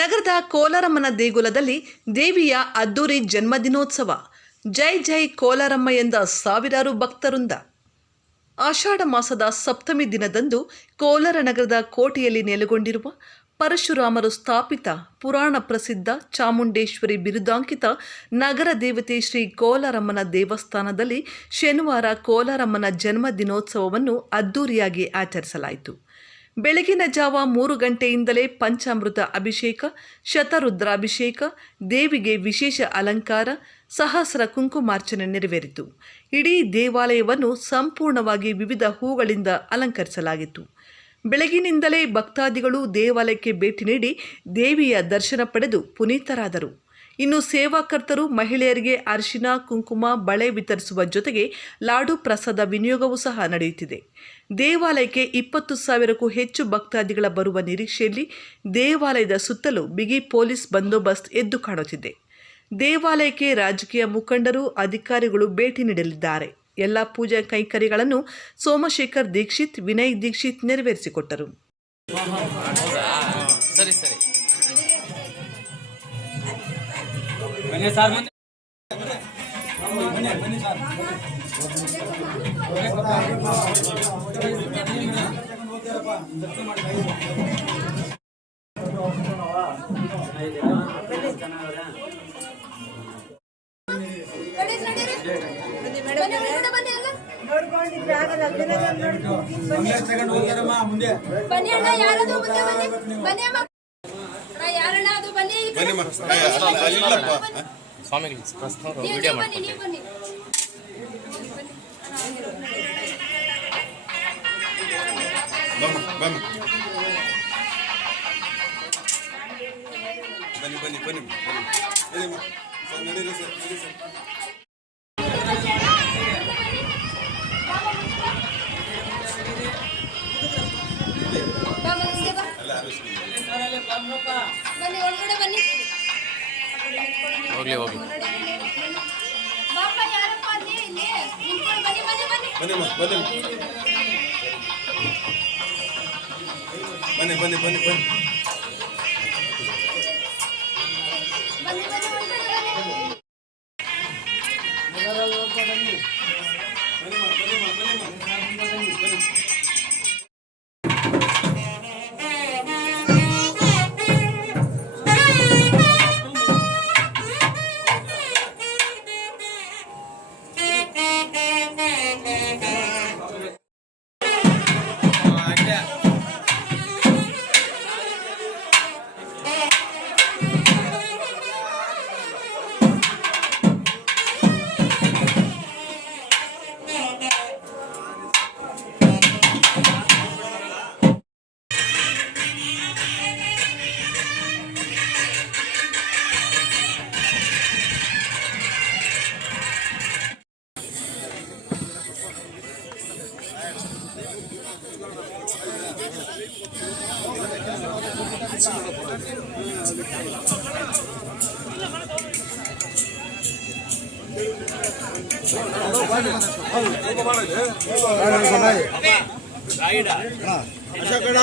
ನಗರದ ಕೋಲಾರಮ್ಮನ ದೇಗುಲದಲ್ಲಿ ದೇವಿಯ ಅದ್ದೂರಿ ಜನ್ಮದಿನೋತ್ಸವ. ಜೈ ಜೈ ಕೋಲಾರಮ್ಮ ಎಂದ ಸಾವಿರಾರು ಭಕ್ತವೃಂದ. ಆಷಾಢ ಮಾಸದ ಸಪ್ತಮಿ ದಿನದಂದು ಕೋಲಾರ ನಗರದ ಕೋಟೆಯಲ್ಲಿ ನೆಲೆಗೊಂಡಿರುವ ಪರಶುರಾಮರು ಸ್ಥಾಪಿತ ಪುರಾಣ ಪ್ರಸಿದ್ಧ ಚಾಮುಂಡೇಶ್ವರಿ ಬಿರುದಾಂಕಿತ ನಗರ ದೇವತೆ ಶ್ರೀ ಕೋಲಾರಮ್ಮನ ದೇವಸ್ಥಾನದಲ್ಲಿ ಶನಿವಾರ ಕೋಲಾರಮ್ಮನ ಜನ್ಮದಿನೋತ್ಸವವನ್ನು ಅದ್ದೂರಿಯಾಗಿ ಆಚರಿಸಲಾಯಿತು. ಬೆಳಗಿನ ಜಾವ 3 ಗಂಟೆಯಿಂದಲೇ ಪಂಚಾಮೃತ ಅಭಿಷೇಕ, ಶತರುದ್ರಾಭಿಷೇಕ, ದೇವಿಗೆ ವಿಶೇಷ ಅಲಂಕಾರ, ಸಹಸ್ರ ಕುಂಕುಮಾರ್ಚನೆ ನೆರವೇರಿತು. ಇಡೀ ದೇವಾಲಯವನ್ನು ಸಂಪೂರ್ಣವಾಗಿ ವಿವಿಧ ಹೂಗಳಿಂದ ಅಲಂಕರಿಸಲಾಗಿತ್ತು. ಬೆಳಗಿನಿಂದಲೇ ಭಕ್ತಾದಿಗಳು ದೇವಾಲಯಕ್ಕೆ ಭೇಟಿ ನೀಡಿ ದೇವಿಯ ದರ್ಶನ ಪಡೆದು ಪುನೀತರಾದರು. ಇನ್ನು ಸೇವಾಕರ್ತರು ಮಹಿಳೆಯರಿಗೆ ಅರಿಶಿನ, ಕುಂಕುಮ, ಬಳೆ ವಿತರಿಸುವ ಜೊತೆಗೆ ಲಾಡು ಪ್ರಸಾದ ವಿನಿಯೋಗವೂ ಸಹ ನಡೆಯುತ್ತಿದೆ. ದೇವಾಲಯಕ್ಕೆ 20,000ಕ್ಕೂ ಹೆಚ್ಚು ಭಕ್ತಾದಿಗಳ ಬರುವ ನಿರೀಕ್ಷೆಯಲ್ಲಿ ದೇವಾಲಯದ ಸುತ್ತಲೂ ಬಿಗಿ ಪೊಲೀಸ್ ಬಂದೋಬಸ್ತ್ ಎದ್ದು ಕಾಣುತ್ತಿದೆ. ದೇವಾಲಯಕ್ಕೆ ರಾಜಕೀಯ ಮುಖಂಡರು, ಅಧಿಕಾರಿಗಳು ಭೇಟಿ ನೀಡಲಿದ್ದಾರೆ. ಎಲ್ಲ ಪೂಜಾ ಕೈಂಕರ್ಯಗಳನ್ನು ಸೋಮಶೇಖರ್ ದೀಕ್ಷಿತ್, ವಿನಯ್ ದೀಕ್ಷಿತ್ ನೆರವೇರಿಸಿಕೊಟ್ಟರು. ಅಶೋಕಣ್ಣ